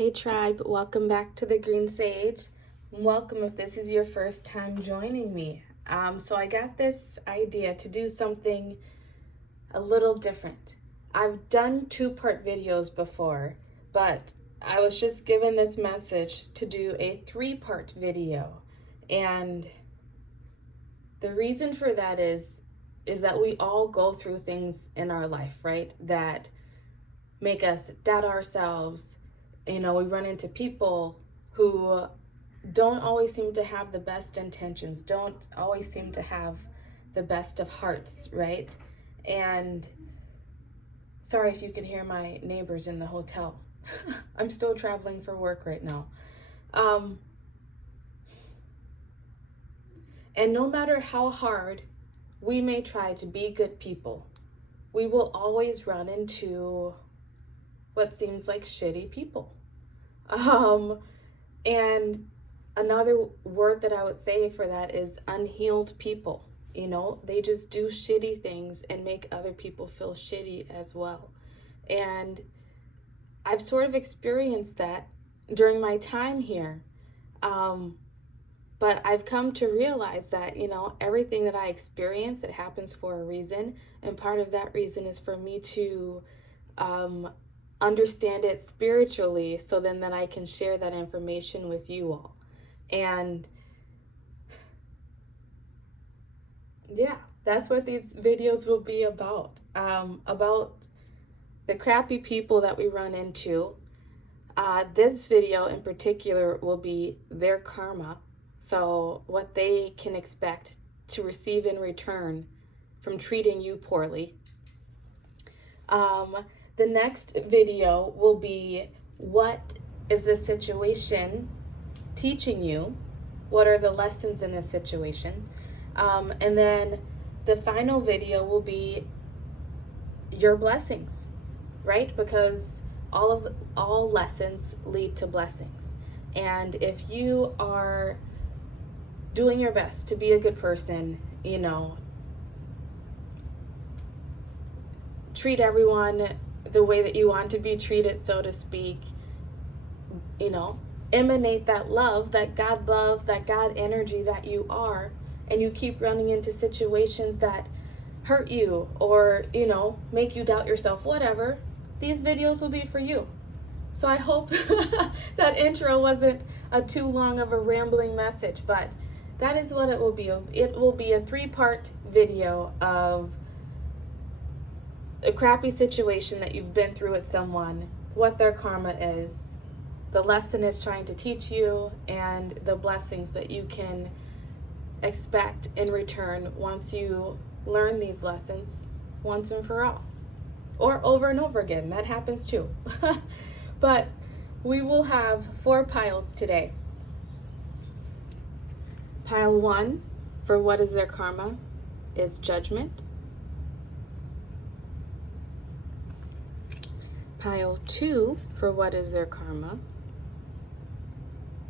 Hey tribe, welcome back to the Green Sage. Welcome if this is your first time joining me. So I got this idea to do something a little different. I've done two-part videos before, but I was just given this message to do a three-part video. And the reason for that is that we all go through things in our life, right? That make us doubt ourselves. We run into people who don't always seem to have the best intentions, don't always seem to have the best of hearts, right? And sorry if you can hear my neighbors in the hotel. I'm still traveling for work right now. And no matter how hard we may try to be good people, we will always run into what seems like shitty people. And another word that I would say for that is unhealed people. They just do shitty things and make other people feel shitty as well. And I've sort of experienced that during my time here. But I've come to realize that, everything that I experience, it happens for a reason. And part of that reason is for me to understand it spiritually, so then I can share that information with you all. And yeah, that's what these videos will be about the crappy people that we run into. This video in particular will be their karma, so what they can expect to receive in return from treating you poorly. The next video will be, what is the situation teaching you? What are the lessons in this situation? And then the final video will be your blessings, right? Because all lessons lead to blessings. And if you are doing your best to be a good person, treat everyone the way that you want to be treated, so to speak, emanate that love, that God energy that you are, and you keep running into situations that hurt you or, make you doubt yourself, whatever, these videos will be for you. So I hope that intro wasn't too long of a rambling message, but that is what it will be. It will be a 3-part video of a crappy situation that you've been through with someone, what their karma is, the lesson it's trying to teach you, and the blessings that you can expect in return once you learn these lessons once and for all. Or over and over again, that happens too. But we will have 4 piles today. Pile 1, for what is their karma, is judgment. Pile 2, for what is their karma,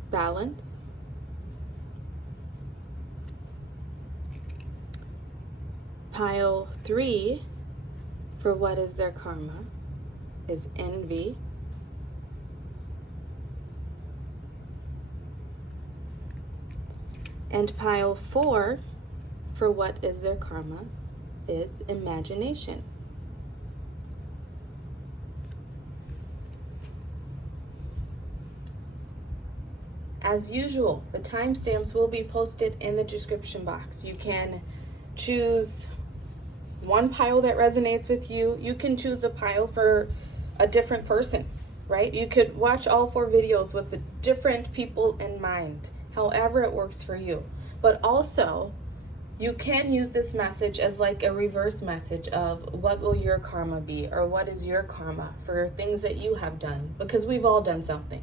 balance. Pile 3, for what is their karma, is envy. And pile 4, for what is their karma, is imagination. As usual, the timestamps will be posted in the description box. You can choose one pile that resonates with you. You can choose a pile for a different person, right? You could watch all 4 videos with the different people in mind, however it works for you. But also, you can use this message as like a reverse message of what will your karma be, or what is your karma for things that you have done, because we've all done something.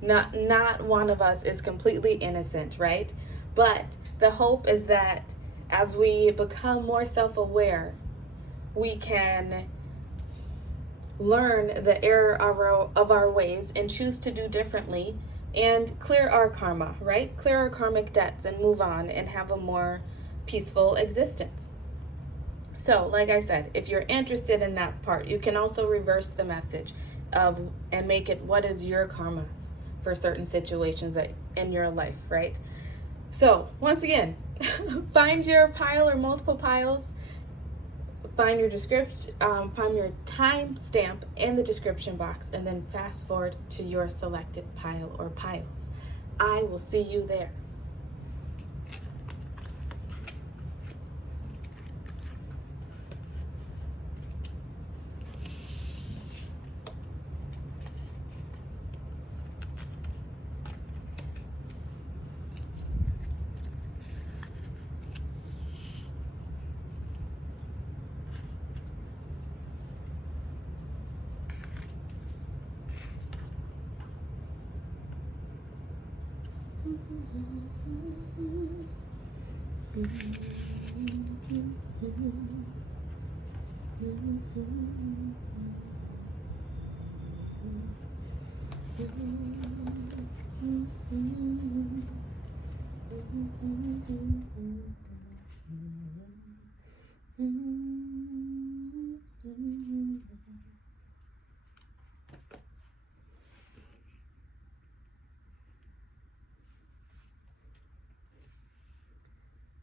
Not one of us is completely innocent, right? But the hope is that as we become more self-aware, we can learn the error of our ways and choose to do differently and clear our karma, right? Clear our karmic debts and move on and have a more peaceful existence. So, like I said, if you're interested in that part, you can also reverse the message and make it what is your karma for certain situations that in your life, right? So once again, find your pile or multiple piles. Find your description, find your timestamp in the description box, and then fast forward to your selected pile or piles. I will see you there.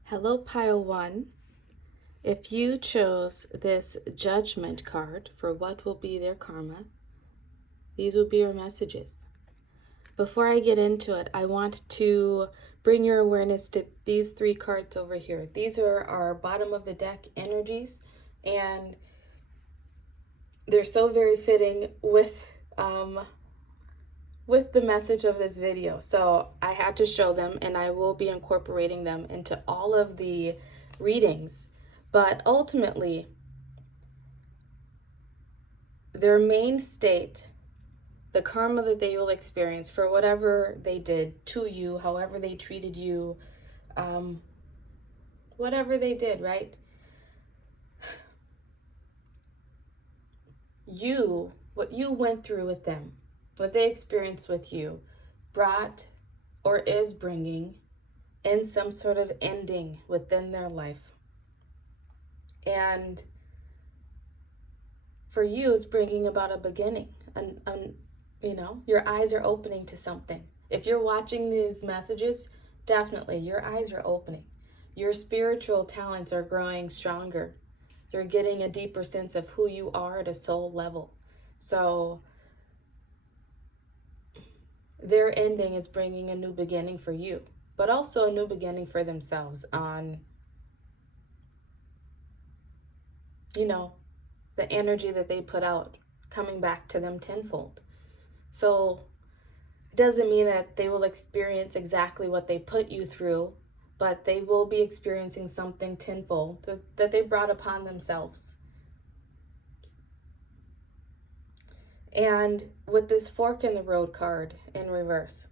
Hello, pile one. If you chose this judgment card for what will be their karma, these will be your messages. Before I get into it, I want to bring your awareness to these three cards over here. These are our bottom of the deck energies, and they're so very fitting with the message of this video. So I had to show them, and I will be incorporating them into all of the readings. But ultimately, their main state, the karma that they will experience for whatever they did to you, however they treated you, whatever they did, right? What you went through with them, what they experienced with you, brought or is bringing in some sort of ending within their life. And for you, it's bringing about a beginning. And your eyes are opening to something. If you're watching these messages, definitely your eyes are opening. Your spiritual talents are growing stronger. You're getting a deeper sense of who you are at a soul level. So their ending is bringing a new beginning for you, but also a new beginning for themselves on, the energy that they put out coming back to them tenfold. So it doesn't mean that they will experience exactly what they put you through, but they will be experiencing something tenfold that they brought upon themselves. And with this fork in the road card in reverse,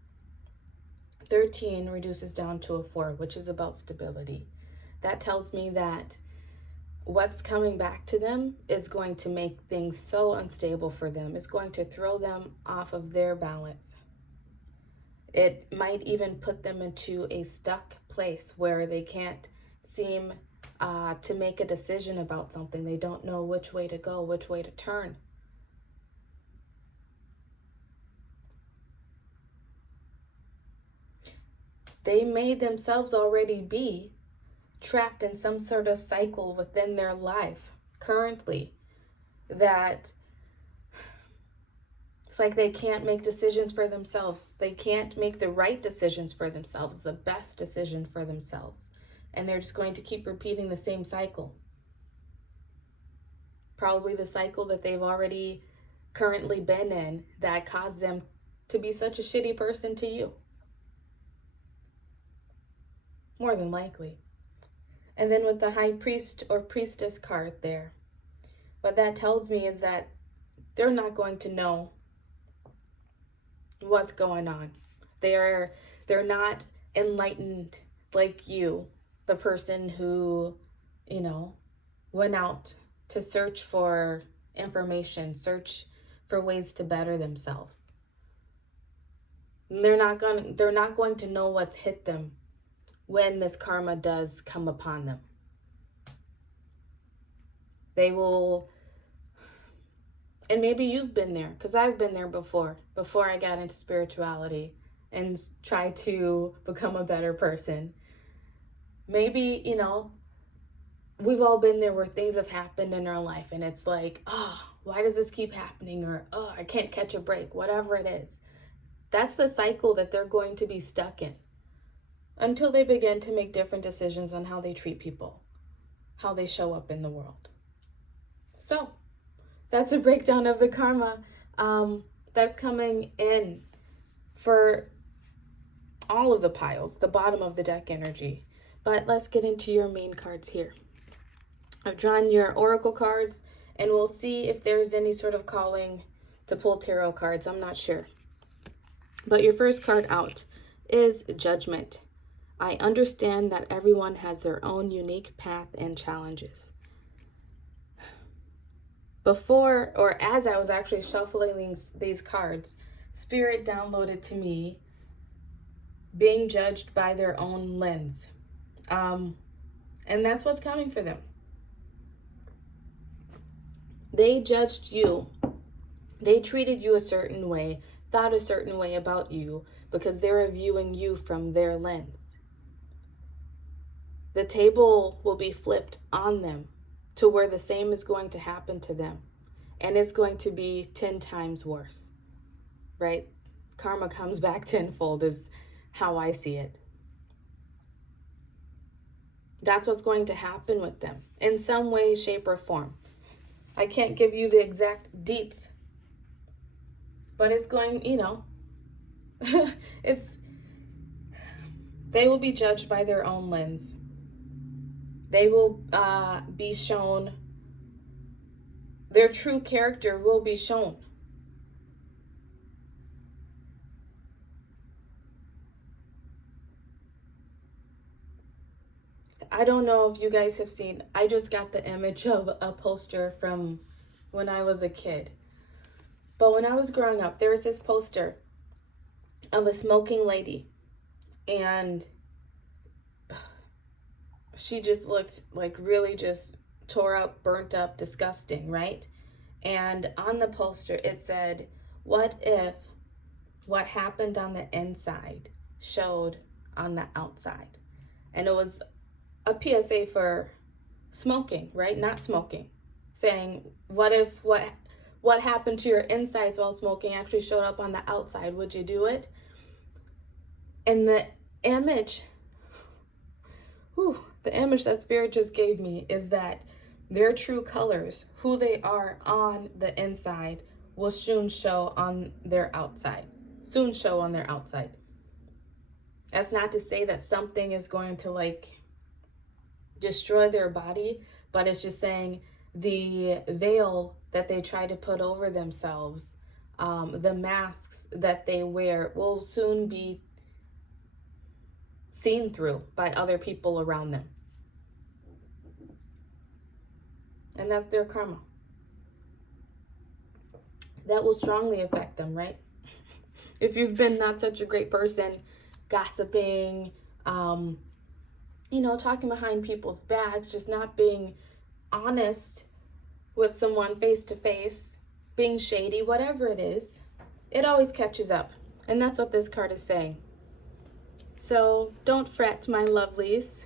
13 reduces down to a 4, which is about stability. That tells me that what's coming back to them is going to make things so unstable for them. It's going to throw them off of their balance. It might even put them into a stuck place where they can't seem to make a decision about something. They don't know which way to go, which way to turn. They may themselves already be trapped in some sort of cycle within their life currently that it's like they can't make decisions for themselves. They can't make the right decisions for themselves, the best decision for themselves. And they're just going to keep repeating the same cycle. Probably the cycle that they've already currently been in that caused them to be such a shitty person to you. More than likely. And then with the high priest or priestess card there, what that tells me is that they're not going to know what's going on. They're not enlightened like you, the person who, went out to search for information, search for ways to better themselves. And they're not going to know what's hit them when this karma does come upon them. They will And maybe you've been there, because I've been there before I got into spirituality and tried to become a better person. Maybe, we've all been there where things have happened in our life and it's like, oh, why does this keep happening? Or, oh, I can't catch a break, whatever it is. That's the cycle that they're going to be stuck in until they begin to make different decisions on how they treat people, how they show up in the world. So that's a breakdown of the karma that's coming in for all of the piles, the bottom of the deck energy. But let's get into your main cards here. I've drawn your oracle cards, and we'll see if there's any sort of calling to pull tarot cards. I'm not sure. But your first card out is Judgment. I understand that everyone has their own unique path and challenges. Before, or as I was actually shuffling these cards, Spirit downloaded to me being judged by their own lens. And that's what's coming for them. They judged you. They treated you a certain way, thought a certain way about you, because they were viewing you from their lens. The table will be flipped on them to where the same is going to happen to them. And it's going to be 10 times worse, right? Karma comes back tenfold is how I see it. That's what's going to happen with them in some way, shape, or form. I can't give you the exact deets, but it's going, they will be judged by their own lens. They will be shown, their true character will be shown. I don't know if you guys have seen, I just got the image of a poster from when I was a kid. But when I was growing up, there was this poster of a smoking lady. And she just looked like really just tore up, burnt up, disgusting, right? And on the poster, it said, what if what happened on the inside showed on the outside? And it was a PSA for smoking, right? Not smoking. Saying, what if what happened to your insides while smoking actually showed up on the outside? Would you do it? And the image that Spirit just gave me is that their true colors, who they are on the inside, will soon show on their outside. That's not to say that something is going to destroy their body, but it's just saying the veil that they try to put over themselves, the masks that they wear will soon be seen through by other people around them. And that's their karma. That will strongly affect them, right? If you've been not such a great person, gossiping, talking behind people's backs, just not being honest with someone face to face, being shady, whatever it is, it always catches up. And that's what this card is saying. So don't fret, my lovelies.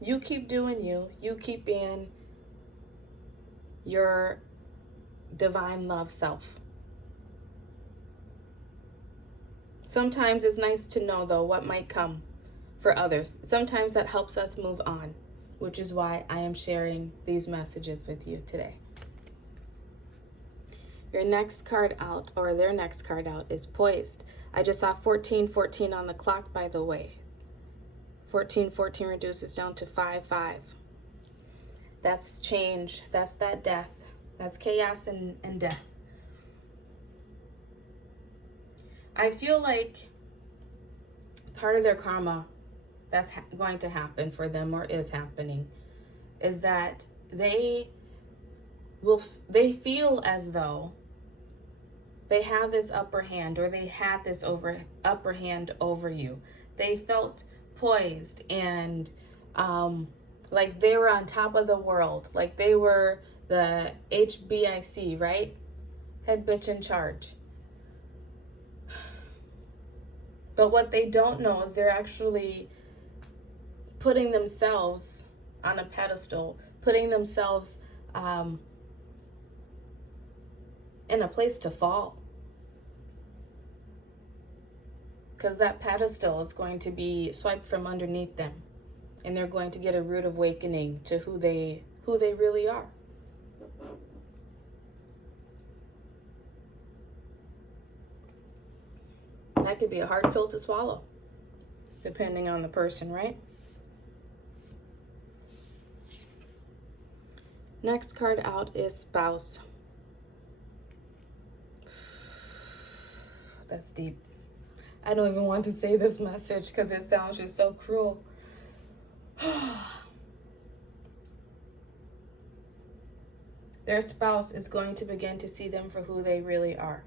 You keep doing you. You keep being your divine love self. Sometimes it's nice to know, though, what might come for others. Sometimes that helps us move on, which is why I am sharing these messages with you today. Your next card out, or their next card out, is Poised. I just saw 1414 on the clock, by the way. 1414 reduces down to 5-5. That's change. That's that death. That's chaos and death. I feel like part of their karma that's going to happen for them, or is happening, is that they feel as though they have this upper hand, or they had this upper hand over you. They felt poised and like they were on top of the world, like they were the HBIC, right? Head bitch in charge. But what they don't know is they're actually putting themselves on a pedestal, putting themselves in a place to fall. Because that pedestal is going to be swiped from underneath them, and they're going to get a rude awakening to who they really are. That could be a hard pill to swallow, depending on the person, right? Next card out is spouse. That's deep. I don't even want to say this message because it sounds just so cruel. Their spouse is going to begin to see them for who they really are.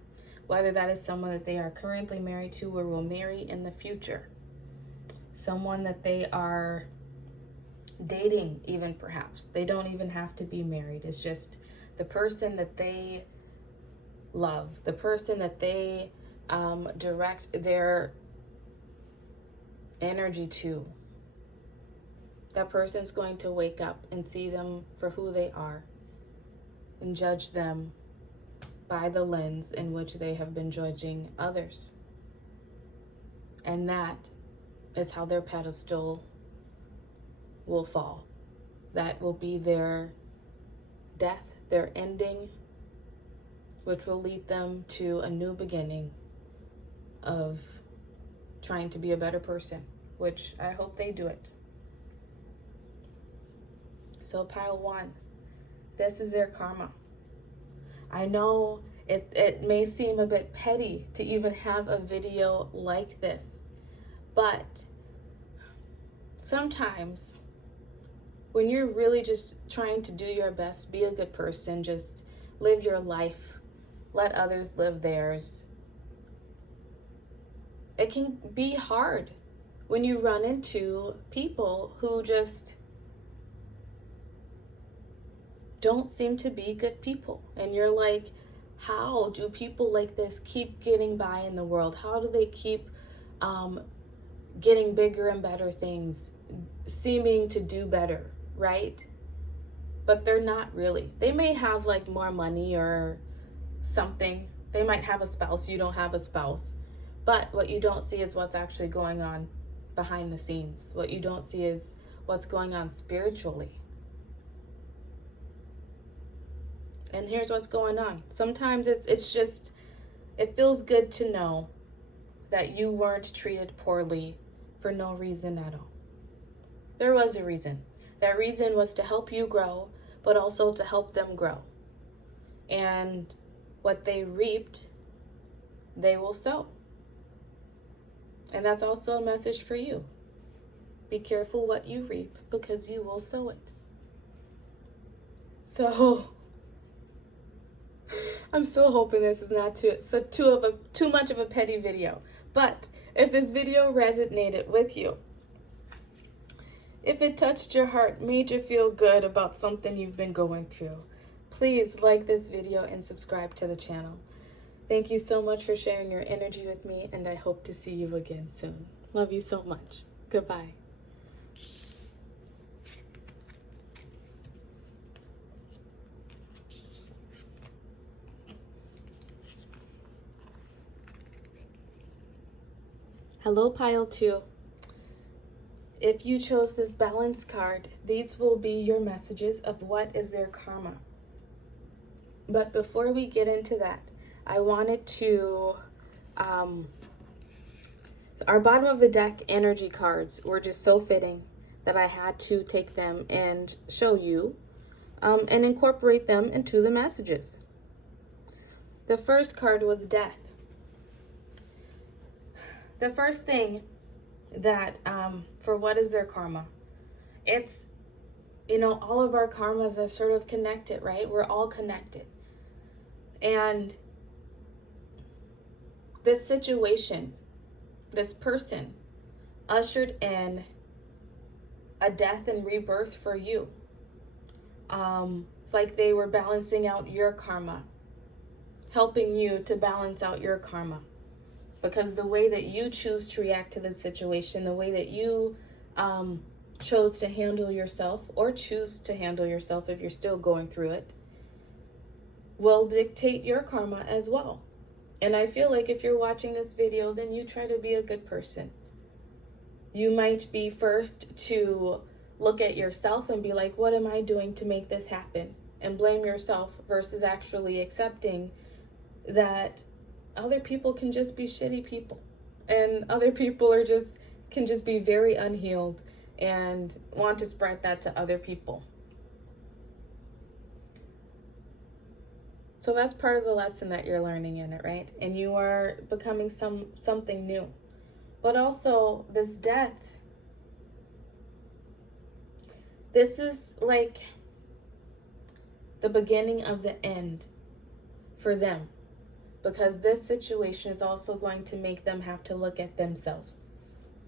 Whether that is someone that they are currently married to or will marry in the future. Someone that they are dating even, perhaps. They don't even have to be married. It's just the person that they love. The person that they direct their energy to. That person's going to wake up and see them for who they are and judge them by the lens in which they have been judging others. And that is how their pedestal will fall. That will be their death, their ending, which will lead them to a new beginning of trying to be a better person, which I hope they do it. So pile 1, this is their karma. I know it may seem a bit petty to even have a video like this, but sometimes when you're really just trying to do your best, be a good person, just live your life, let others live theirs, it can be hard when you run into people who just don't seem to be good people. And you're like, how do people like this keep getting by in the world? How do they keep getting bigger and better things, seeming to do better, right? But they're not really. They may have like more money or something. They might have a spouse. You don't have a spouse. But what you don't see is what's actually going on behind the scenes. What you don't see is what's going on spiritually. And here's what's going on. Sometimes it's just, it feels good to know that you weren't treated poorly for no reason at all. There was a reason. That reason was to help you grow, but also to help them grow. And what they reaped, they will sow. And that's also a message for you. Be careful what you reap, because you will sow it. So I'm still hoping this is not too much of a petty video. But if this video resonated with you, if it touched your heart, made you feel good about something you've been going through, please like this video and subscribe to the channel. Thank you so much for sharing your energy with me, and I hope to see you again soon. Love you so much. Goodbye. Hello, pile 2. If you chose this balance card, these will be your messages of what is their karma. But before we get into that, I wanted to, our bottom of the deck energy cards were just so fitting that I had to take them and show you and incorporate them into the messages. The first card was death. The first thing that, for what is their karma, it's, all of our karmas are sort of connected, right? We're all connected. And this situation, this person, ushered in a death and rebirth for you. It's like they were balancing out your karma, helping you to balance out your karma. Because the way that you choose to react to the situation, the way that you chose to handle yourself, or choose to handle yourself if you're still going through it, will dictate your karma as well. And I feel like if you're watching this video, then you try to be a good person. You might be first to look at yourself and be like, what am I doing to make this happen? And blame yourself, versus actually accepting that other people can just be shitty people. And other people can just be very unhealed and want to spread that to other people. So that's part of the lesson that you're learning in it, right? And you are becoming something new. But also this death, this is like the beginning of the end for them. Because this situation is also going to make them have to look at themselves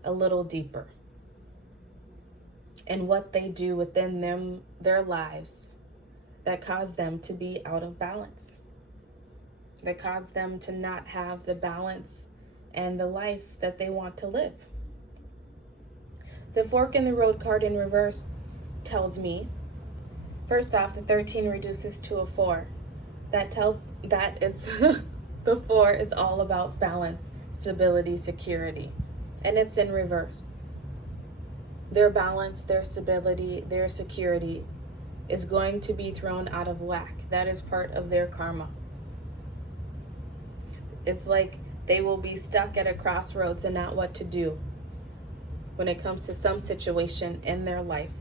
a little deeper. And what they do within their lives that cause them to be out of balance. That cause them to not have the balance and the life that they want to live. The fork in the road card in reverse tells me, first off, the 13 reduces to a 4. That is the 4 is all about balance, stability, security. And it's in reverse. Their balance, their stability, their security is going to be thrown out of whack. That is part of their karma. It's like they will be stuck at a crossroads and not what to do when it comes to some situation in their life.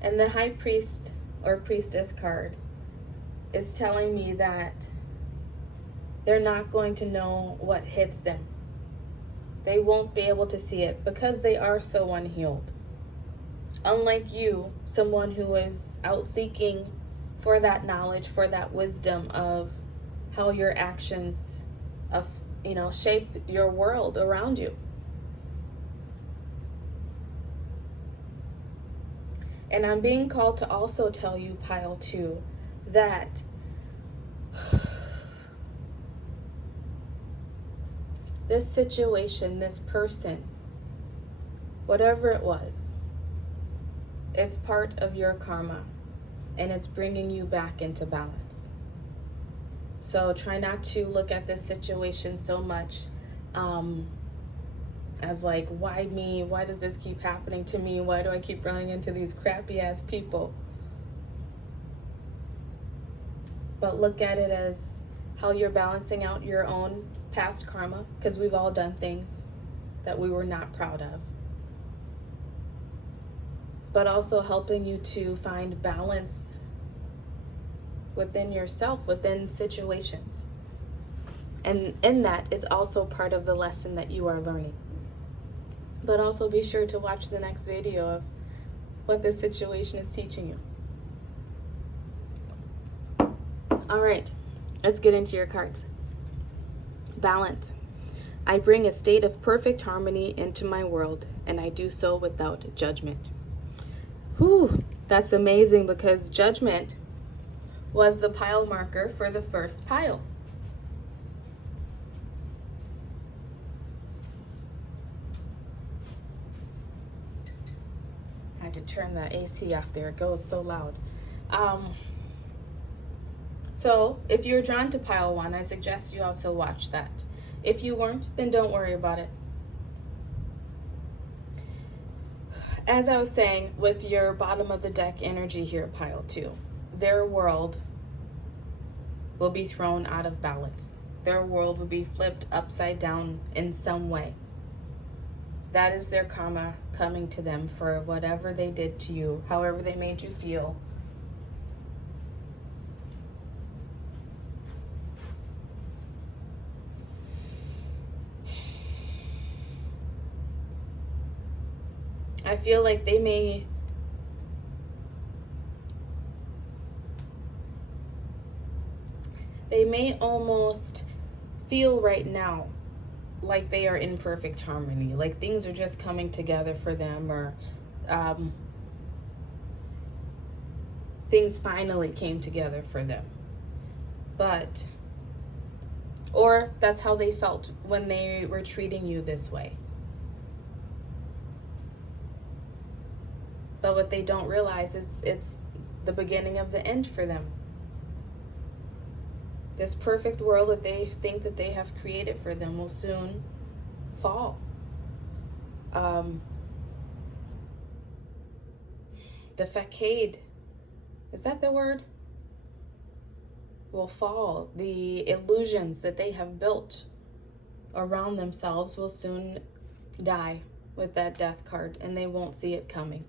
And the high priest or priestess card is telling me that they're not going to know what hits them. They won't be able to see it because they are so unhealed. Unlike you, someone who is out seeking for that knowledge, for that wisdom of how your actions shape your world around you. And I'm being called to also tell you, pile 2, that this situation, this person, whatever it was, is part of your karma, and it's bringing you back into balance. So try not to look at this situation so much as like, why me? Why does this keep happening to me? Why do I keep running into these crappy ass people? But look at it as how you're balancing out your own past karma, because we've all done things that we were not proud of. But also helping you to find balance within yourself, within situations. And in that is also part of the lesson that you are learning. But also be sure to watch the next video of what this situation is teaching you. All right, let's get into your cards. Balance. I bring a state of perfect harmony into my world, and I do so without judgment. Whew, that's amazing, because judgment was the pile marker for the first pile. I had to turn the AC off there. It goes so loud. So if you're drawn to pile 1, I suggest you also watch that. If you weren't, then don't worry about it. As I was saying, with your bottom of the deck energy here, pile 2, their world will be thrown out of balance. Their world will be flipped upside down in some way. That is their karma coming to them for whatever they did to you, however they made you feel. I feel like they may almost feel right now like they are in perfect harmony, like things are just coming together for them, or things finally came together for them. But, or that's how they felt when they were treating you this way. But what they don't realize is it's the beginning of the end for them. This perfect world that they think that they have created for them will soon fall. The facade, is that the word? Will fall. The illusions that they have built around themselves will soon die with that death card, and they won't see it coming.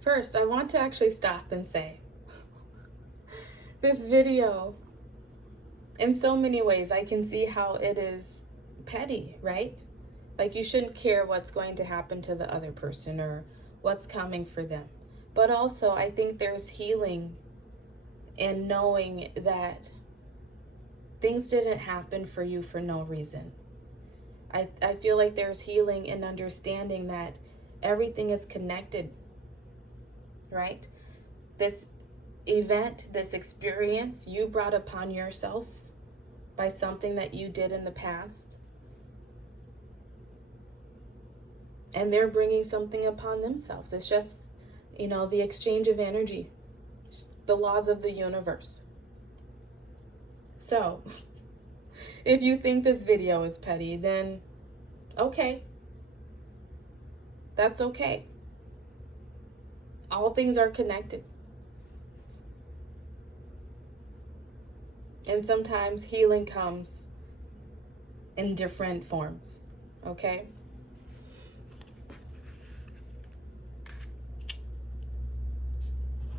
First, I want to actually stop and say, this video, in so many ways, I can see how it is petty, right? Like, you shouldn't care what's going to happen to the other person or what's coming for them. But also, I think there's healing in knowing that things didn't happen for you for no reason. I feel like there's healing in understanding that everything is connected, right? This event, this experience you brought upon yourself by something that you did in the past. And they're bringing something upon themselves. It's just, the exchange of energy, the laws of the universe. So, if you think this video is petty, then okay. That's okay. All things are connected. And sometimes healing comes in different forms, okay?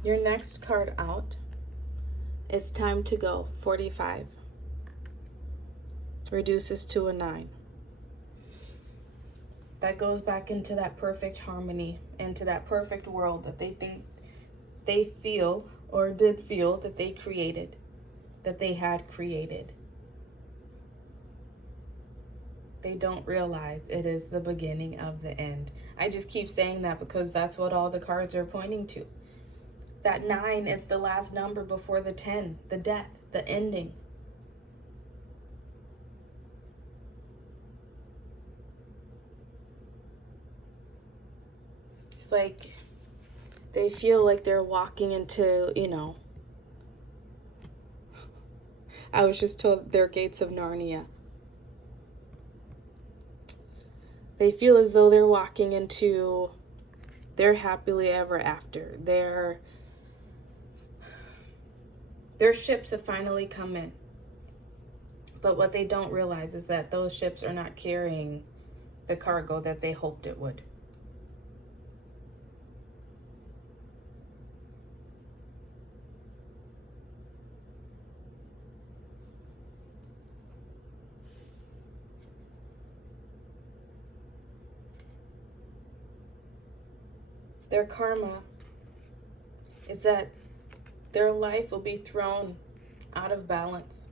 Your next card out is Time to Go, 45. Reduces to a 9. That goes back into that perfect harmony, into that perfect world that they think they feel or did feel that they created, that they had created. They don't realize it is the beginning of the end. I just keep saying that because that's what all the cards are pointing to. That 9 is the last number before the 10, the death, the ending. It's like they feel like they're walking into, I was just told their gates of Narnia. They feel as though they're walking into their happily ever after. Their ships have finally come in. But what they don't realize is that those ships are not carrying the cargo that they hoped it would. Their karma is that their life will be thrown out of balance,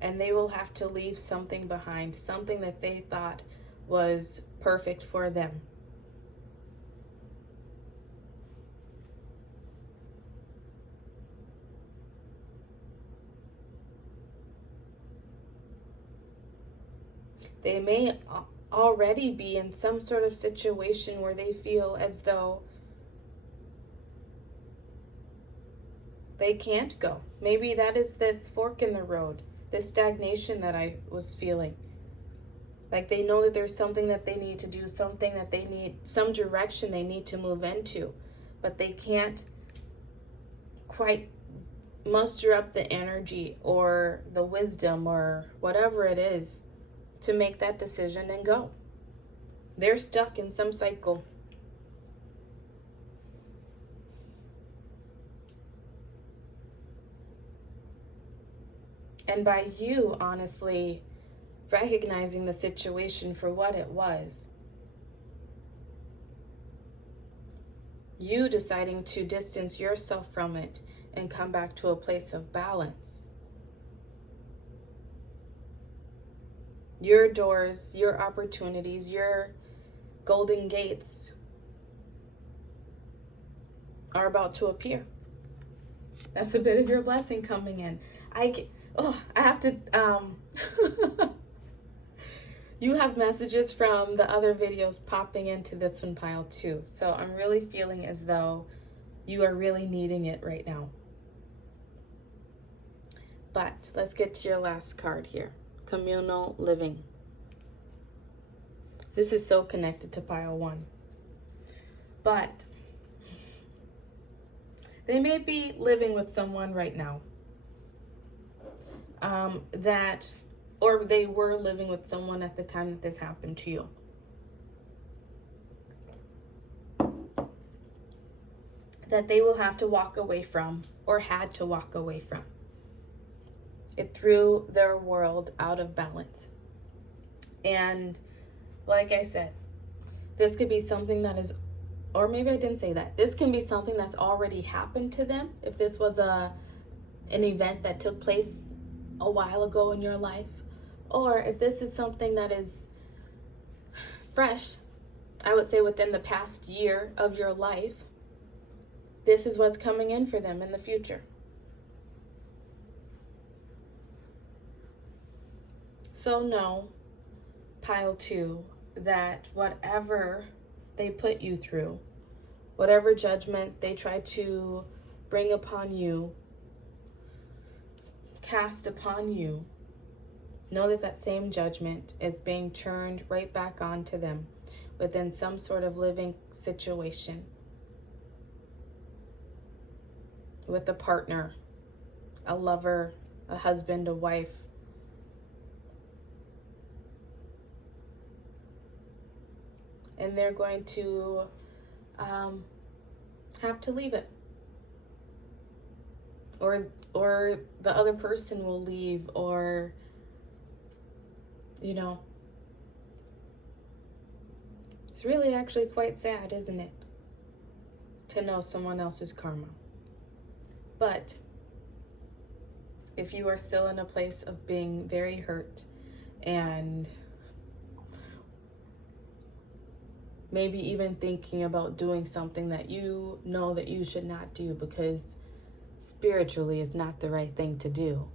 and they will have to leave something behind, something that they thought was perfect for them. They may already be in some sort of situation where they feel as though they can't go. Maybe that is this fork in the road, this stagnation that I was feeling. Like they know that there's something that they need to do, something that they need, some direction they need to move into, but they can't quite muster up the energy or the wisdom or whatever it is to make that decision and go. They're stuck in some cycle. And by you, honestly, recognizing the situation for what it was, you deciding to distance yourself from it and come back to a place of balance. Your doors, your opportunities, your golden gates are about to appear. That's a bit of your blessing coming in. I have to, you have messages from the other videos popping into this one pile too. So I'm really feeling as though you are really needing it right now. But let's get to your last card here. Communal living. This is so connected to pile 1. But they may be living with someone right now or they were living with someone at the time that this happened to you. That they will have to walk away from or had to walk away from. It threw their world out of balance. And like I said, this could be something that is, or maybe I didn't say that. This can be something that's already happened to them. If this was an event that took place a while ago in your life, or if this is something that is fresh, I would say within the past year of your life, this is what's coming in for them in the future. So know, pile 2, that whatever they put you through, whatever judgment they try to bring upon you, cast upon you, know that that same judgment is being turned right back onto them within some sort of living situation with a partner, a lover, a husband, a wife. And they're going to have to leave it. Or the other person will leave, or, it's really actually quite sad, isn't it? To know someone else's karma. But if you are still in a place of being very hurt and maybe even thinking about doing something that you know that you should not do because spiritually is not the right thing to do,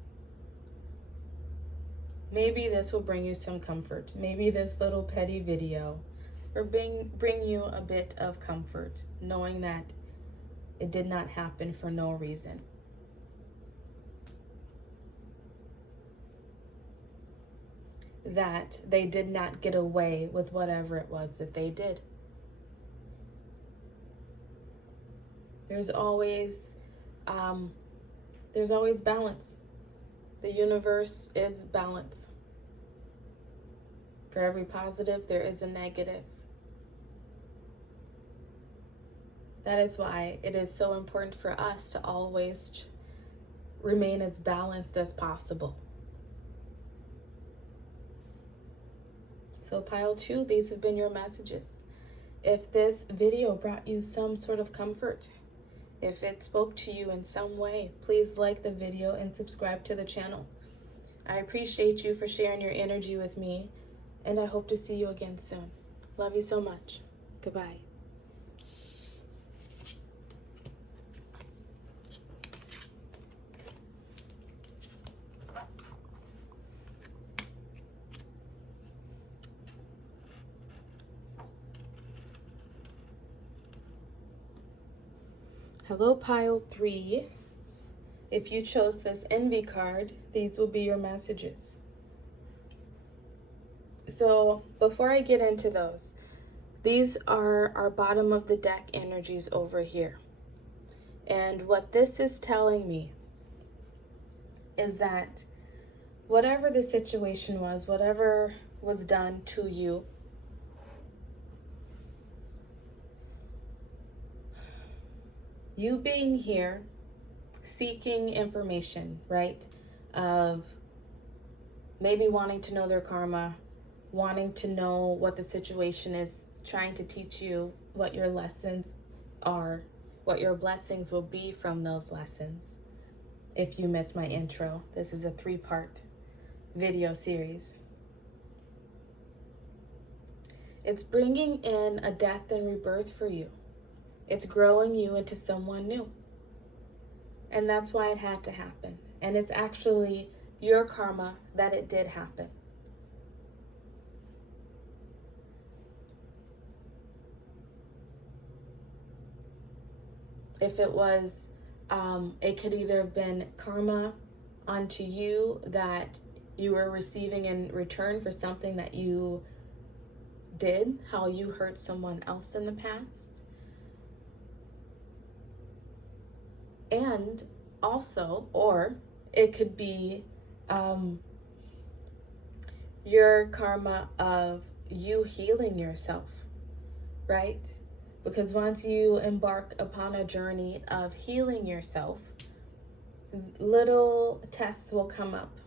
maybe this will bring you some comfort. Maybe this little petty video will bring you a bit of comfort, knowing that it did not happen for no reason. That they did not get away with whatever it was that they did. There's always balance. The universe is balance. For every positive, there is a negative. That is why it is so important for us to always remain as balanced as possible. So pile 2, these have been your messages. If this video brought you some sort of comfort, if it spoke to you in some way, please like the video and subscribe to the channel. I appreciate you for sharing your energy with me, and I hope to see you again soon. Love you so much. Goodbye. Hello, pile 3. If you chose this envy card, these will be your messages. So before I get into those, these are our bottom of the deck energies over here. And what this is telling me is that whatever the situation was, whatever was done to you, you being here, seeking information, right? Of maybe wanting to know their karma, wanting to know what the situation is, trying to teach you what your lessons are, what your blessings will be from those lessons. if you missed my intro. This is a 3-part video series. It's bringing in a death and rebirth for you. It's growing you into someone new. And that's why it had to happen. And it's actually your karma that it did happen. If it was, it could either have been karma onto you that you were receiving in return for something that you did, how you hurt someone else in the past. And also, or it could be your karma of you healing yourself, right? Because once you embark upon a journey of healing yourself, little tests will come up,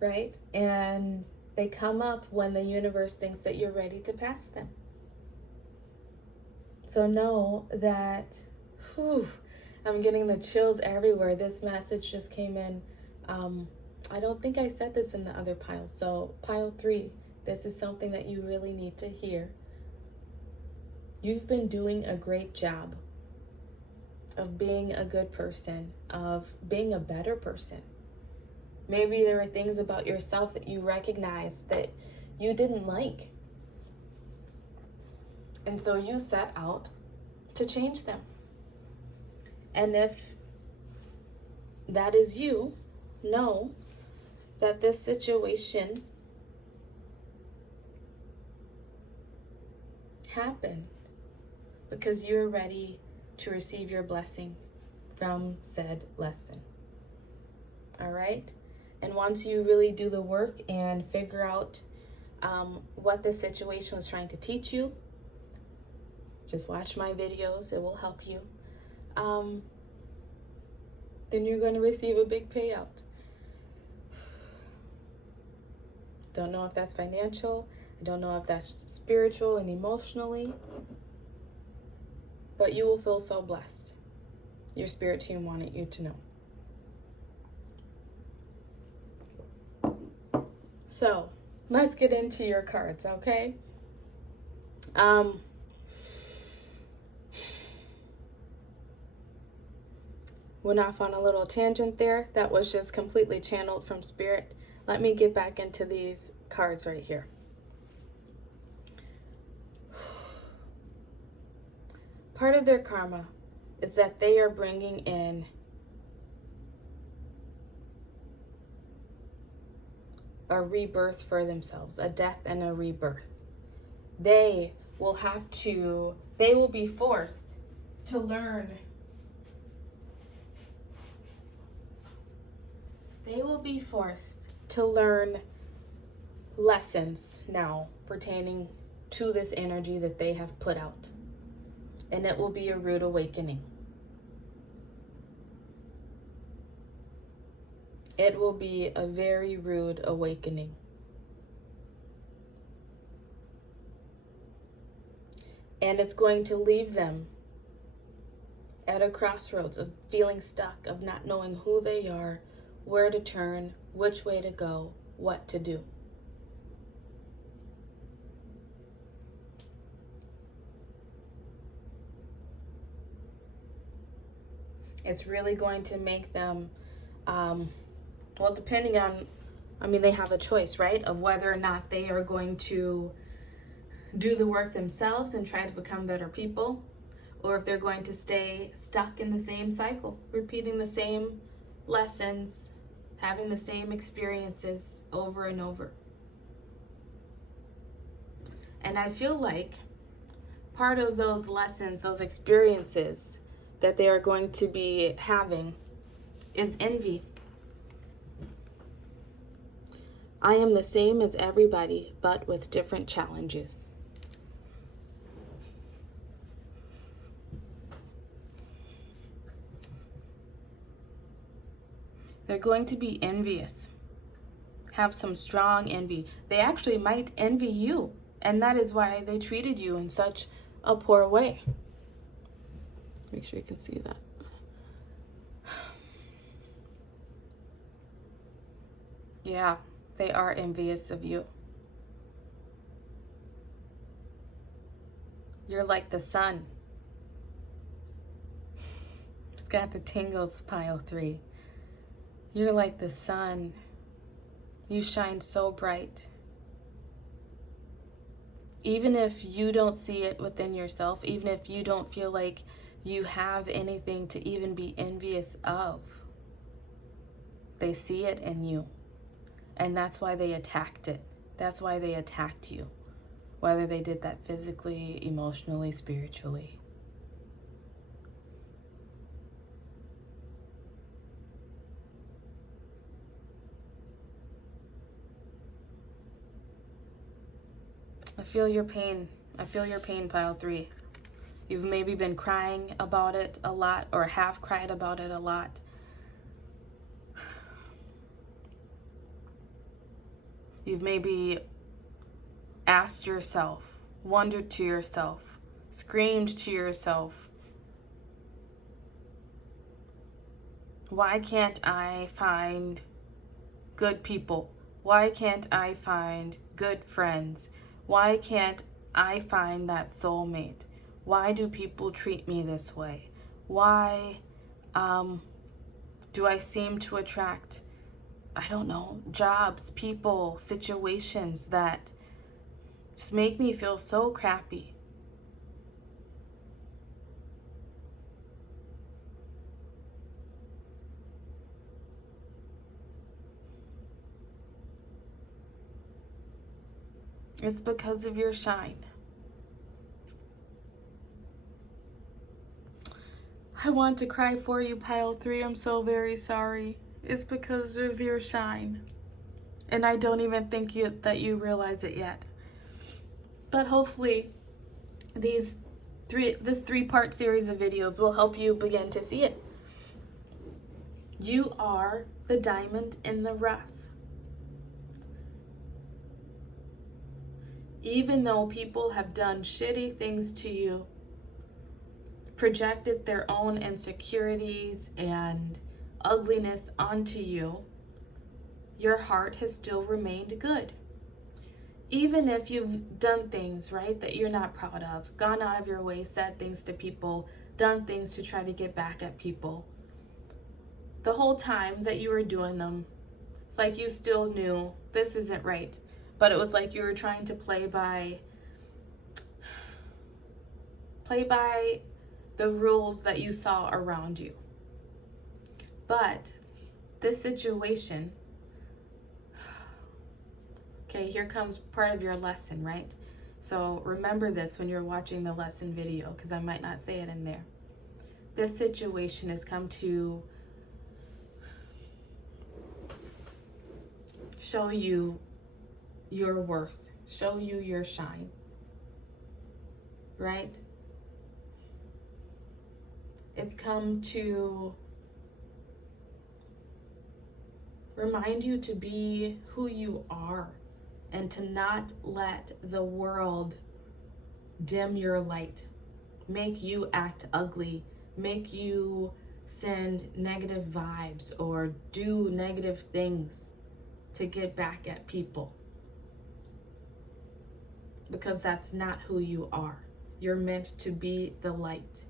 right? And they come up when the universe thinks that you're ready to pass them. So know that, I'm getting the chills everywhere. This message just came in. I don't think I said this in the other pile. So pile 3, this is something that you really need to hear. You've been doing a great job of being a good person, of being a better person. Maybe there are things about yourself that you recognize that you didn't like. And so you set out to change them. And if that is you, know that this situation happened because you're ready to receive your blessing from said lesson. All right? And once you really do the work and figure out what this situation was trying to teach you, just watch my videos. It will help you. Then you're going to receive a big payout. Don't know if that's financial. I don't know if that's spiritual and emotionally. But you will feel so blessed. Your spirit team wanted you to know. So, let's get into your cards, okay? Went off on a little tangent there. That was just completely channeled from spirit. Let me get back into these cards right here. Part of their karma is that they are bringing in a rebirth for themselves, a death and a rebirth. They will be forced to learn. They will be forced to learn lessons now pertaining to this energy that they have put out. And it will be a rude awakening. It will be a very rude awakening. And it's going to leave them at a crossroads of feeling stuck, of not knowing who they are, where to turn, which way to go, what to do. It's really going to make them, depending on, they have a choice, right? Of whether or not they are going to do the work themselves and try to become better people, or if they're going to stay stuck in the same cycle, repeating the same lessons, having the same experiences over and over. And I feel like part of those lessons, those experiences that they are going to be having is envy. I am the same as everybody, but with different challenges. They're going to be envious, have some strong envy. They actually might envy you, and that is why they treated you in such a poor way. Make sure you can see that. Yeah, they are envious of you. You're like the sun. It's got the tingles, pile 3. You're like the sun. You shine so bright. Even if you don't see it within yourself, even if you don't feel like you have anything to even be envious of, they see it in you. And that's why they attacked it. That's why they attacked you. Whether they did that physically, emotionally, spiritually. I feel your pain. I feel your pain, pile 3. You've maybe been crying about it a lot, or have cried about it a lot. You've maybe asked yourself, wondered to yourself, screamed to yourself, why can't I find good people? Why can't I find good friends? Why can't I find that soulmate? Why do people treat me this way? Why do I seem to attract, I don't know, jobs, people, situations that just make me feel so crappy? It's because of your shine. I want to cry for you, pile 3. I'm so very sorry. It's because of your shine. And I don't even think that you realize it yet. But hopefully this 3-part series of videos will help you begin to see it. You are the diamond in the rough. Even though people have done shitty things to you, projected their own insecurities and ugliness onto you, your heart has still remained good. Even if you've done things, right, that you're not proud of, gone out of your way, said things to people, done things to try to get back at people, the whole time that you were doing them, it's like you still knew this isn't right. But it was like you were trying to play by the rules that you saw around you. But this situation, okay, here comes part of your lesson, right? So remember this when you're watching the lesson video, because I might not say it in there. This situation has come to show you your worth, show you your shine, right? It's come to remind you to be who you are and to not let the world dim your light, make you act ugly, make you send negative vibes or do negative things to get back at people. Because that's not who you are. You're meant to be the light.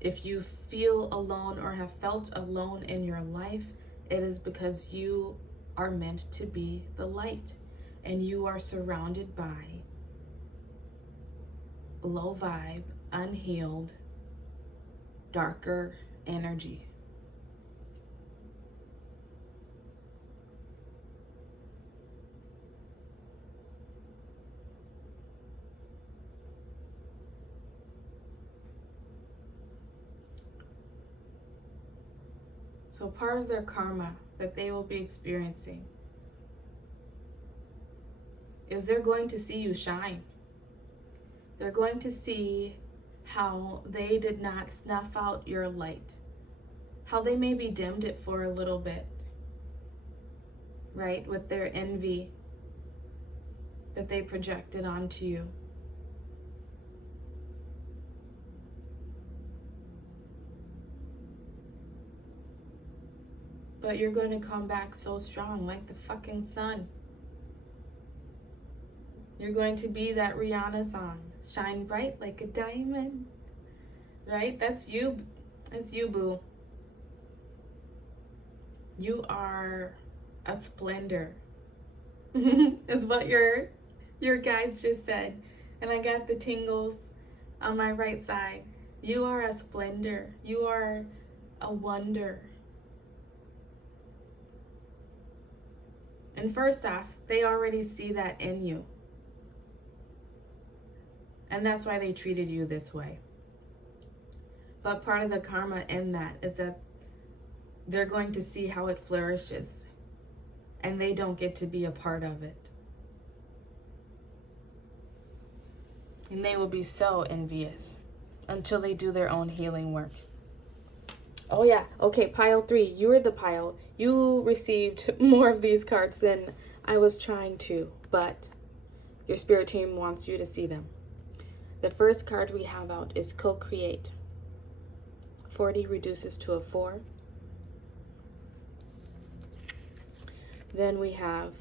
If you feel alone or have felt alone in your life, it is because you are meant to be the light and you are surrounded by low vibe, unhealed, darker energy. So part of their karma that they will be experiencing is they're going to see you shine. They're going to see how they did not snuff out your light, how they maybe dimmed it for a little bit, right? With their envy that they projected onto you. but you're going to come back so strong, like the fucking sun. You're going to be that Rihanna song, shine bright like a diamond, right? That's you. That's you, boo. You are a splendor. Is what your guides just said. And I got the tingles on my right side. You are a splendor. You are a wonder. And first off, they already see that in you. And that's why they treated you this way. But part of the karma in that is that they're going to see how it flourishes. And they don't get to be a part of it. And they will be so envious until they do their own healing work. Oh yeah, okay, pile 3. You were the pile. You received more of these cards than I was trying to, but your spirit team wants you to see them. The first card we have out is co-create. 40 reduces to a 4. Then we have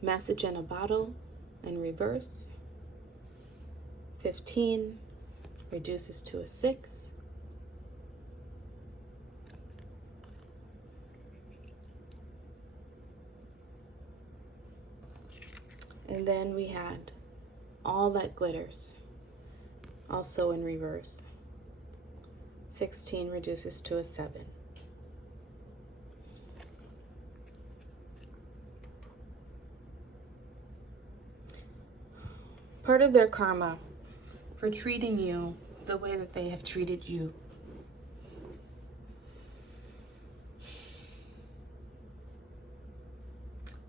message in a bottle in reverse. 15 reduces to a 6. And then we had all that glitters, also in reverse. 16 reduces to a 7. Part of their karma for treating you the way that they have treated you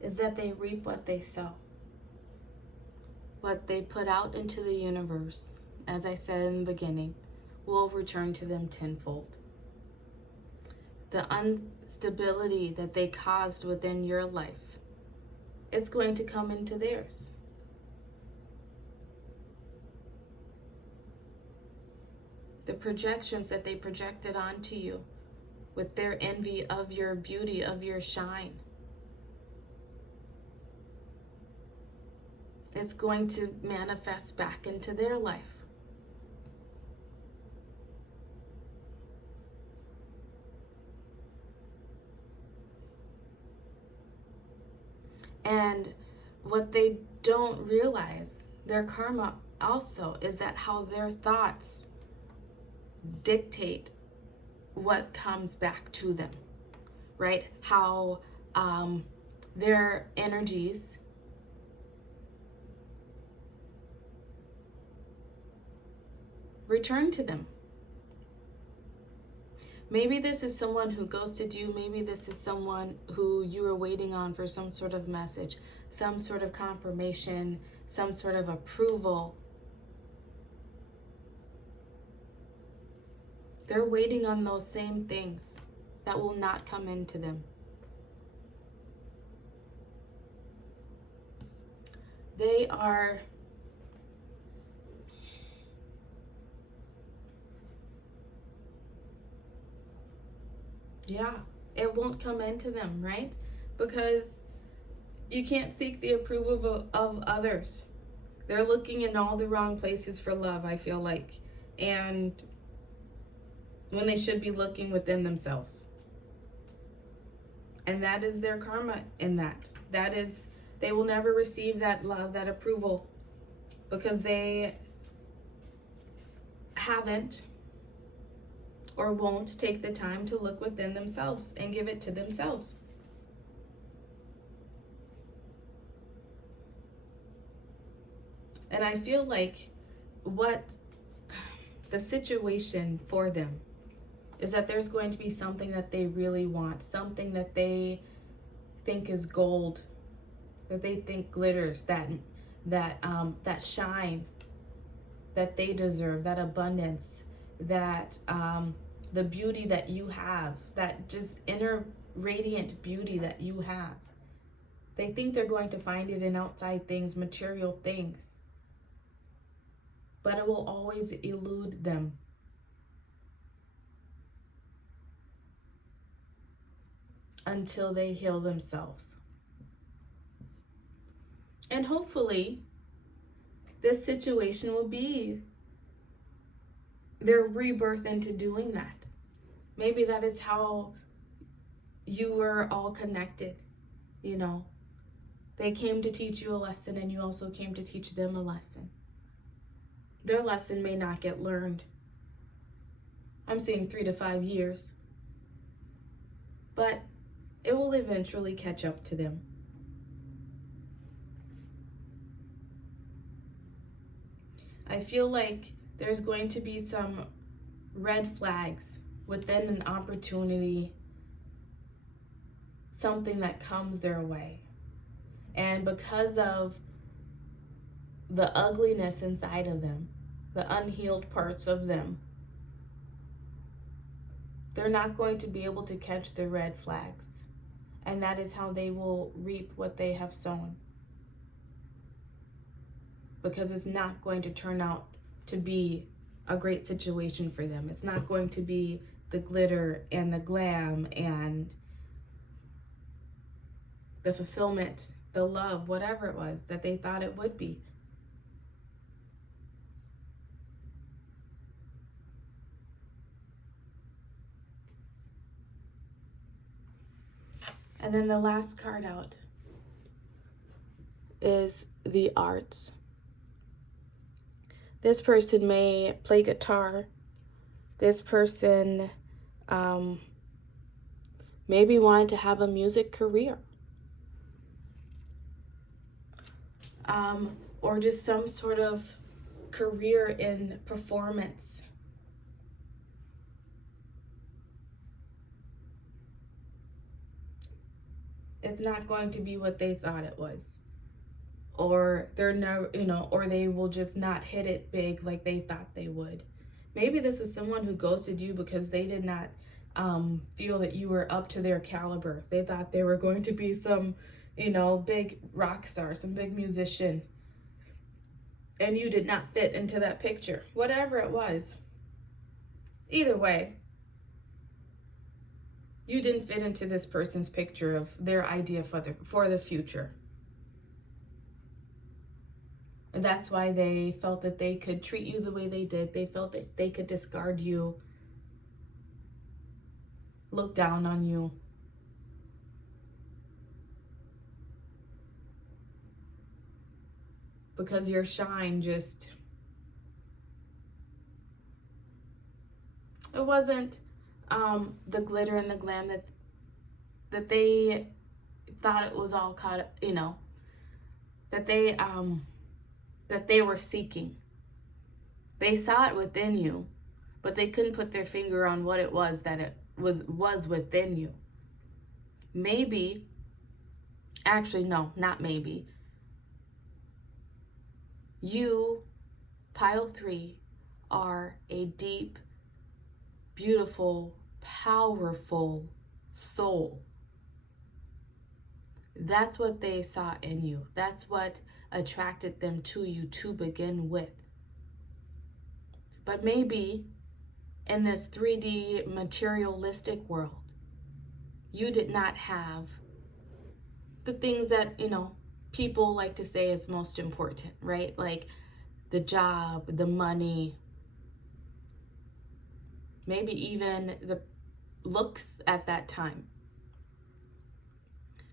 is that they reap what they sow. What they put out into the universe, as I said in the beginning, will return to them tenfold. The instability that they caused within your life, it's going to come into theirs. The projections that they projected onto you with their envy of your beauty, of your shine, it's going to manifest back into their life. And what they don't realize, their karma also, is that how their thoughts dictate what comes back to them, right? How their energies return to them. Maybe this is someone who ghosted you. Maybe this is someone who you were waiting on for some sort of message, some sort of confirmation, some sort of approval. They're waiting on those same things that will not come into them. They are it won't come into them, right? Because you can't seek the approval of others. They're looking in all the wrong places for love, I feel like. And when they should be looking within themselves. And that is their karma in that. That is, they will never receive that love, that approval, because they haven't or won't take the time to look within themselves and give it to themselves. And I feel like what the situation for them is that there's going to be something that they really want, something that they think is gold, that they think glitters, that shine that they deserve, that abundance, that the beauty that you have, that just inner radiant beauty that you have. They think they're going to find it in outside things, material things, but it will always elude them. until they heal themselves. And hopefully, this situation will be their rebirth into doing that. Maybe that is how you were all connected, you know. They came to teach you a lesson, and you also came to teach them a lesson. Their lesson may not get learned. I'm saying 3 to 5 years. But it will eventually catch up to them. I feel like there's going to be some red flags within an opportunity, something that comes their way. And because of the ugliness inside of them, the unhealed parts of them, they're not going to be able to catch the red flags. And that is how they will reap what they have sown. Because it's not going to turn out to be a great situation for them. It's not going to be the glitter and the glam and the fulfillment, the love, whatever it was that they thought it would be. And then the last card out is the arts. This person may play guitar. This person maybe wanted to have a music career. Or just some sort of career in performance. It's not going to be what they thought it was. Or they're never, or they will just not hit it big like they thought they would. Maybe this was someone who ghosted you because they did not feel that you were up to their caliber. They thought they were going to be some, big rock star, some big musician. And you did not fit into that picture. Whatever it was. Either way, you didn't fit into this person's picture of their idea for the future. And that's why they felt that they could treat you the way they did. They felt that they could discard you, look down on you. Because your shine just, it wasn't the glitter and the glam that they thought it was all caught, that they were seeking. They saw it within you, but they couldn't put their finger on what it was that it was within you. Maybe, actually no, not maybe. You, pile 3, are a deep, beautiful, powerful soul. That's what they saw in you. That's what attracted them to you to begin with. But maybe in this 3D materialistic world, you did not have the things that, people like to say is most important, right? Like the job, the money, maybe even the looks at that time,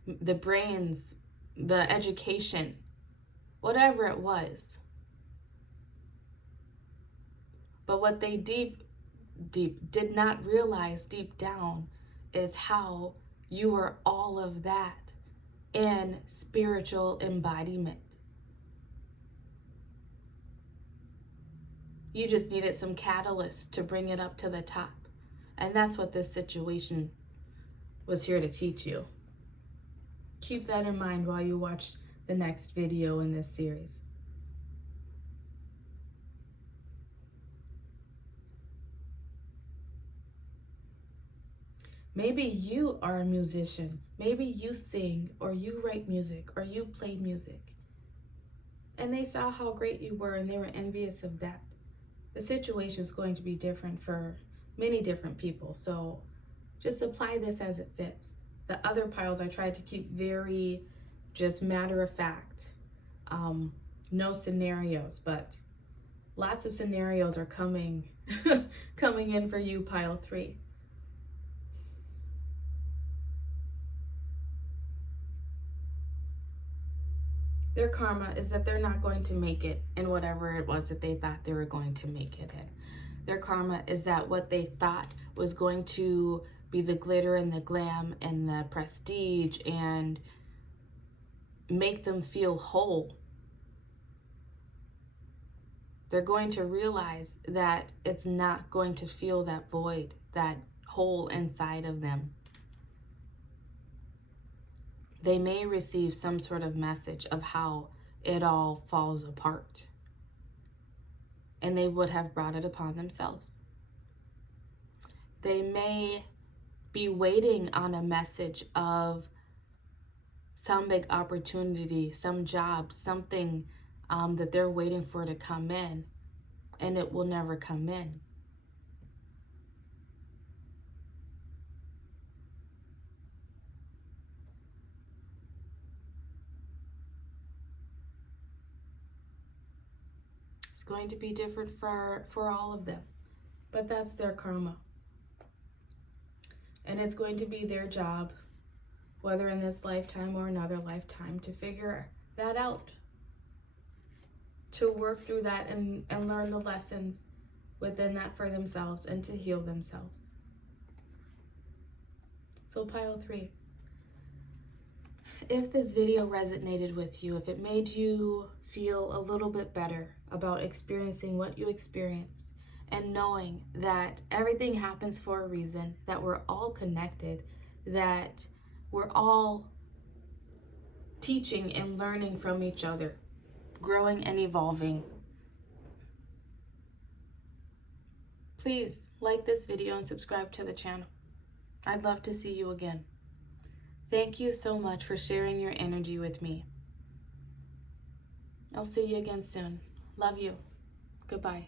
the brains, the education, whatever it was. But what they deep did not realize deep down is how you were all of that in spiritual embodiment. You just needed some catalyst to bring it up to the top. And that's what this situation was here to teach you. Keep that in mind while you watch the next video in this series. Maybe you are a musician. Maybe you sing, or you write music, or you play music. And they saw how great you were and they were envious of that. The situation is going to be different for many different people. So just apply this as it fits. The other piles I tried to keep very just matter of fact. No scenarios, but lots of scenarios are coming coming in for you, pile 3. Their karma is that they're not going to make it in whatever it was that they thought they were going to make it in. Their karma is that what they thought was going to be the glitter and the glam and the prestige and make them feel whole, they're going to realize that it's not going to fill that void, that hole inside of them. They may receive some sort of message of how it all falls apart, and they would have brought it upon themselves. They may be waiting on a message of some big opportunity, some job, something that they're waiting for to come in, and it will never come in. It's going to be different for all of them, but that's their karma. And it's going to be their job, whether in this lifetime or another lifetime, to figure that out, to work through that and learn the lessons within that for themselves and to heal themselves. So pile 3, if this video resonated with you, if it made you feel a little bit better about experiencing what you experienced and knowing that everything happens for a reason, that we're all connected, that we're all teaching and learning from each other, growing and evolving, please like this video and subscribe to the channel. I'd love to see you again. Thank you so much for sharing your energy with me. I'll see you again soon. Love you. Goodbye.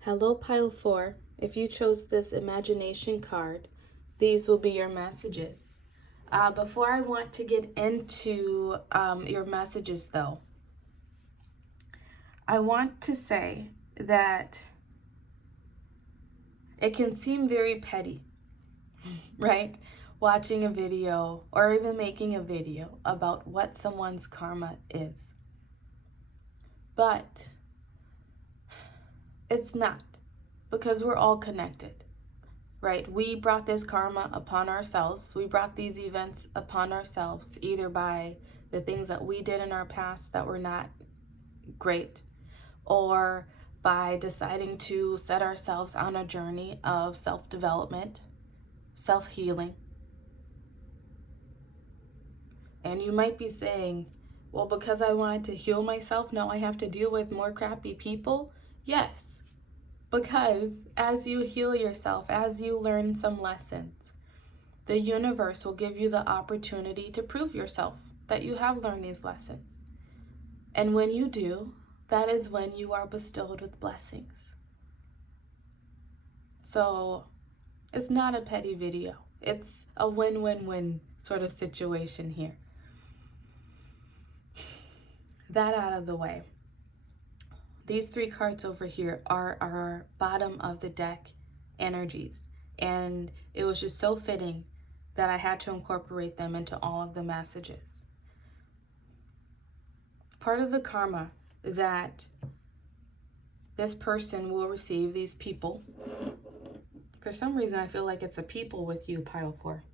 Hello, pile 4. If you chose this imagination card, these will be your messages. Before I want to get into your messages, though, I want to say that it can seem very petty, right? Watching a video or even making a video about what someone's karma is. But it's not, because we're all connected, right? We brought this karma upon ourselves. We brought these events upon ourselves, either by the things that we did in our past that were not great, or by deciding to set ourselves on a journey of self-development, self-healing. And you might be saying, well, because I wanted to heal myself, now I have to deal with more crappy people? Yes, because as you heal yourself, as you learn some lessons, the universe will give you the opportunity to prove yourself that you have learned these lessons. And when you do, that is when you are bestowed with blessings. So it's not a petty video. It's a win-win-win sort of situation here. That out of the way. These 3 cards over here are our bottom of the deck energies. And it was just so fitting that I had to incorporate them into all of the messages. Part of the karma that this person will receive, these people, for some reason I feel like it's a people with you, pile 4.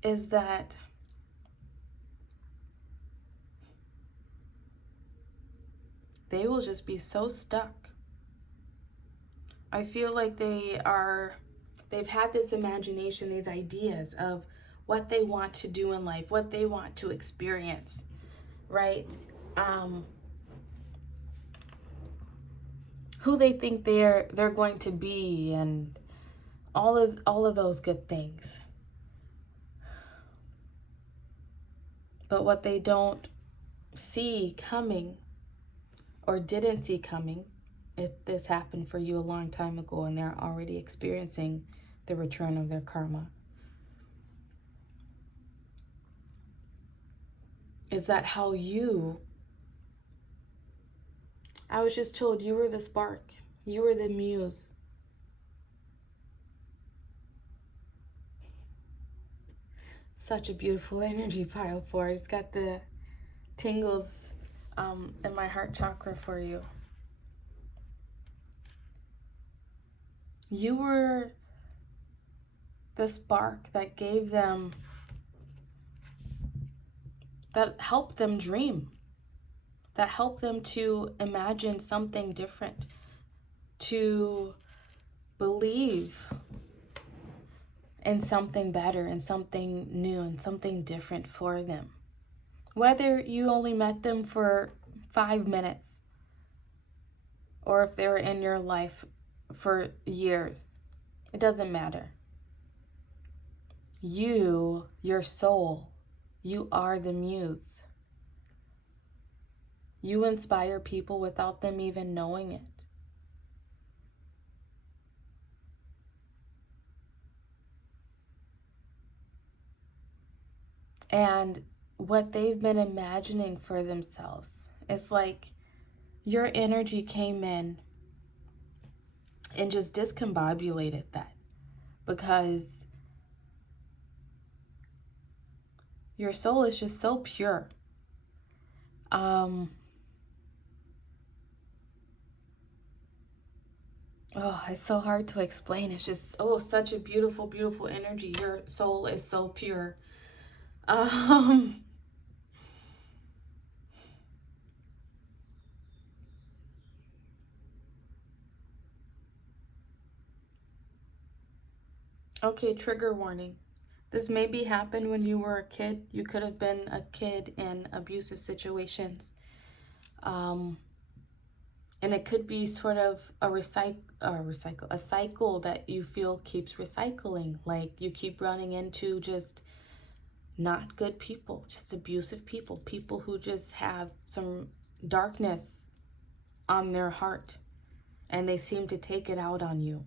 Is that they will just be so stuck. I feel like they've had this imagination, these ideas of what they want to do in life, what they want to experience, right? Who they think they're going to be, and all of those good things. But what they don't see coming, or didn't see coming, if this happened for you a long time ago and they're already experiencing the return of their karma, is that how I was just told you were the spark, you were the muse. Such a beautiful energy pile for it. It's got the tingles in my heart chakra for you. You were the spark that gave them, that helped them dream, that helped them to imagine something different, to believe in something better and something new and something different for them. Whether you only met them for 5 minutes or if they were in your life for years, it doesn't matter. You, your soul, you are the muse. You inspire people without them even knowing it. And what they've been imagining for themselves, it's like your energy came in and just discombobulated that, because your soul is just so pure. It's so hard to explain. It's just, such a beautiful, beautiful energy. Your soul is so pure. Okay, trigger warning. This maybe happened when you were a kid. You could have been a kid in abusive situations. And it could be sort of a cycle that you feel keeps recycling. Like you keep running into just not good people, just abusive people, people who just have some darkness on their heart and they seem to take it out on you.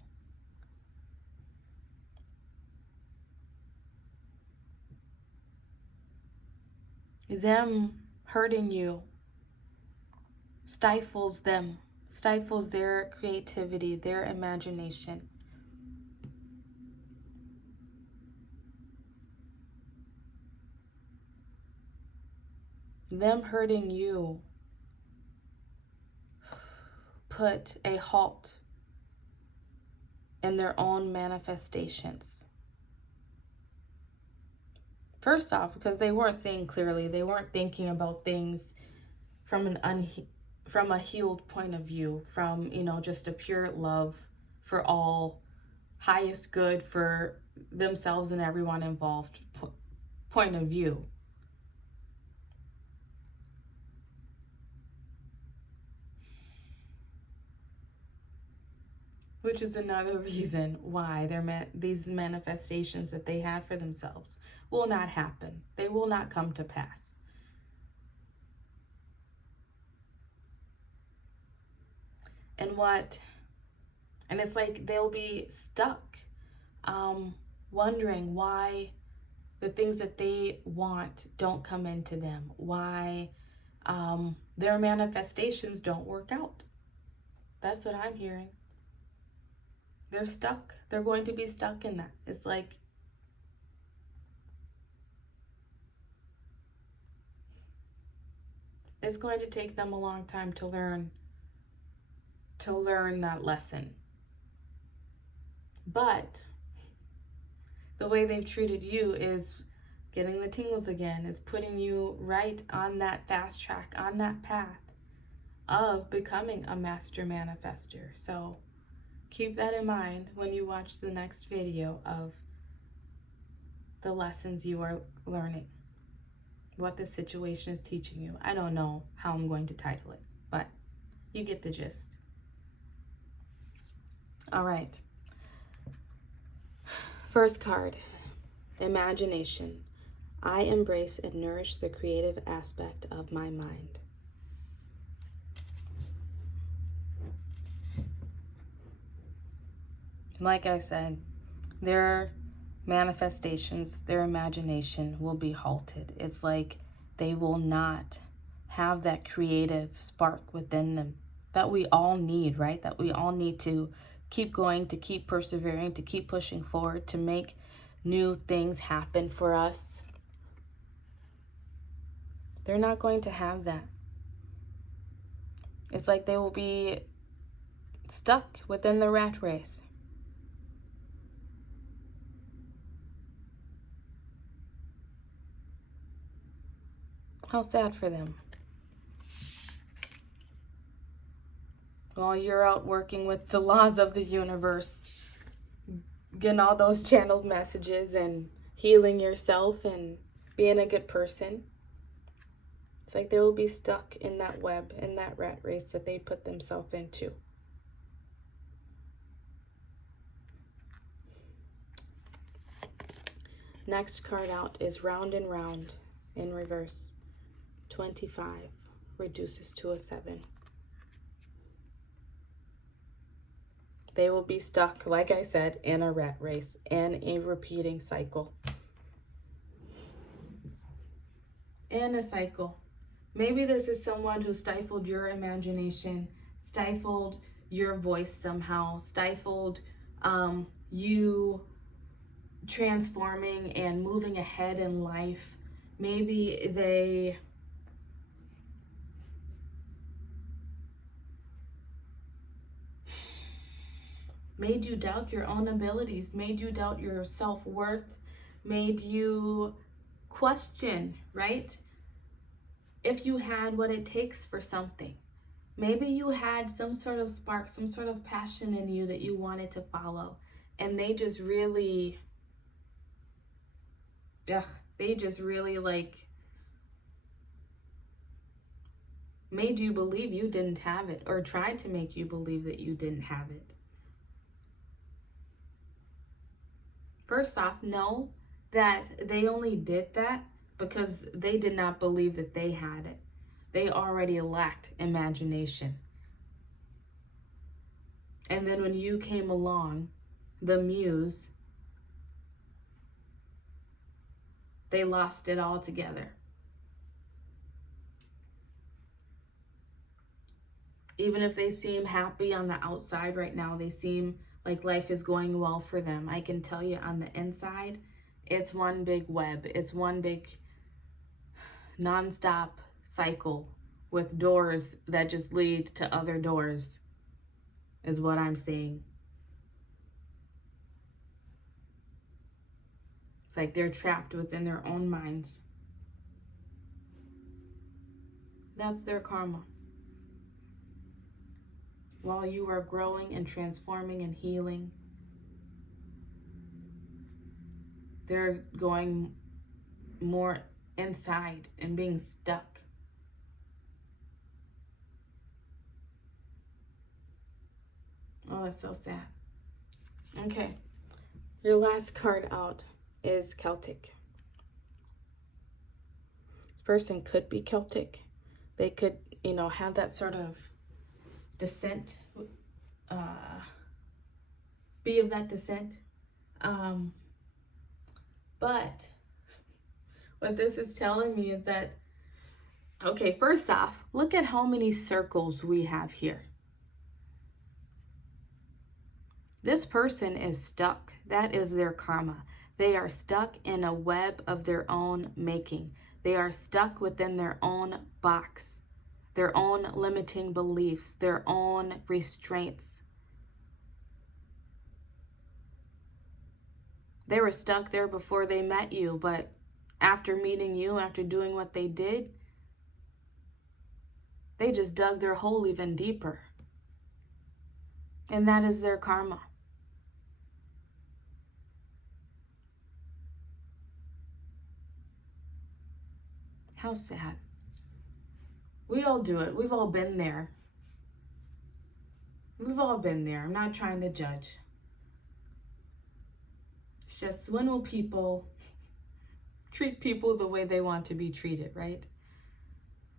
Them hurting you stifles their creativity, their imagination. Them hurting you put a halt in their own manifestations. First off, because they weren't seeing clearly, they weren't thinking about things from a healed point of view, from, just a pure love for all, highest good for themselves and everyone involved point of view. Which is another reason why these manifestations that they had for themselves will not happen. They will not come to pass. And it's like they'll be stuck, wondering why the things that they want don't come into them, why their manifestations don't work out. That's what I'm hearing. They're stuck. They're going to be stuck in that. It's like it's going to take them a long time to learn that lesson. But the way they've treated you is getting the tingles again, is putting you right on that fast track, on that path of becoming a master manifester. So keep that in mind when you watch the next video of the lessons you are learning, what the situation is teaching you. I don't know how I'm going to title it, but you get the gist. All right. First card, imagination. I embrace and nourish the creative aspect of my mind. Like I said, their manifestations, their imagination will be halted. It's like they will not have that creative spark within them that we all need, right? That we all need to keep going, to keep persevering, to keep pushing forward, to make new things happen for us. They're not going to have that. It's like they will be stuck within the rat race. How sad for them. While you're out working with the laws of the universe, getting all those channeled messages and healing yourself and being a good person, it's like they will be stuck in that web, in that rat race that they put themselves into. Next card out is round and round in reverse. 25 reduces to a 7. They will be stuck, like I said, in a rat race and a repeating cycle. In a cycle. Maybe this is someone who stifled your imagination, stifled your voice somehow, stifled you transforming and moving ahead in life. Maybe they made you doubt your own abilities, made you doubt your self-worth, made you question, right? If you had what it takes for something. Maybe you had some sort of spark, some sort of passion in you that you wanted to follow. And they just really made you believe you didn't have it, or tried to make you believe that you didn't have it. First off, know that they only did that because they did not believe that they had it. They already lacked imagination. And then when you came along, the muse, they lost it all together. Even if they seem happy on the outside right now, they seem like life is going well for them, I can tell you on the inside, it's one big web. It's one big nonstop cycle with doors that just lead to other doors, is what I'm seeing. It's like they're trapped within their own minds. That's their karma. While you are growing and transforming and healing, they're going more inside and being stuck. Oh, that's so sad. Okay, your last card out is Celtic. This person could be Celtic. They could, have that sort of descent, be of that descent. But what this is telling me is that, okay, first off, look at how many circles we have here. This person is stuck. That is their karma. They are stuck in a web of their own making. They are stuck within their own box, their own limiting beliefs, their own restraints. They were stuck there before they met you, but after meeting you, after doing what they did, they just dug their hole even deeper. And that is their karma. How sad. We all do it. We've all been there. We've all been there. I'm not trying to judge. It's just, when will people treat people the way they want to be treated, right?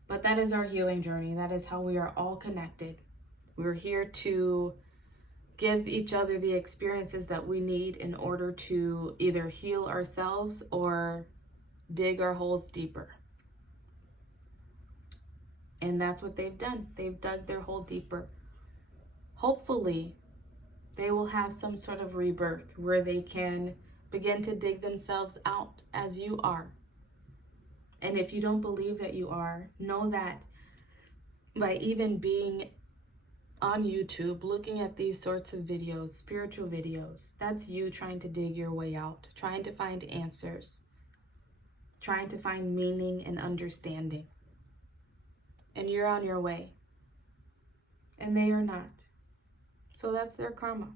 But that is our healing journey. That is how we are all connected. We're here to give each other the experiences that we need in order to either heal ourselves or dig our holes deeper. And that's what they've done. They've dug their hole deeper. Hopefully, they will have some sort of rebirth where they can begin to dig themselves out as you are. And if you don't believe that you are, know that by even being on YouTube, looking at these sorts of videos, spiritual videos, that's you trying to dig your way out, trying to find answers, trying to find meaning and understanding. And you're on your way. And they are not. So that's their karma.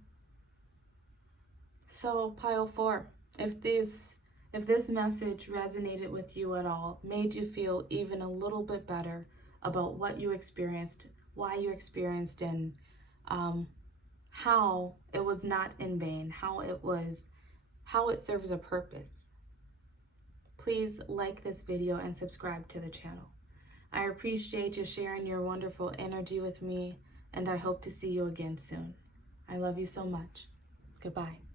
So pile 4, if this message resonated with you at all, made you feel even a little bit better about what you experienced, why you experienced, and how it was not in vain, how it serves a purpose, please like this video and subscribe to the channel. I appreciate you sharing your wonderful energy with me, and I hope to see you again soon. I love you so much. Goodbye.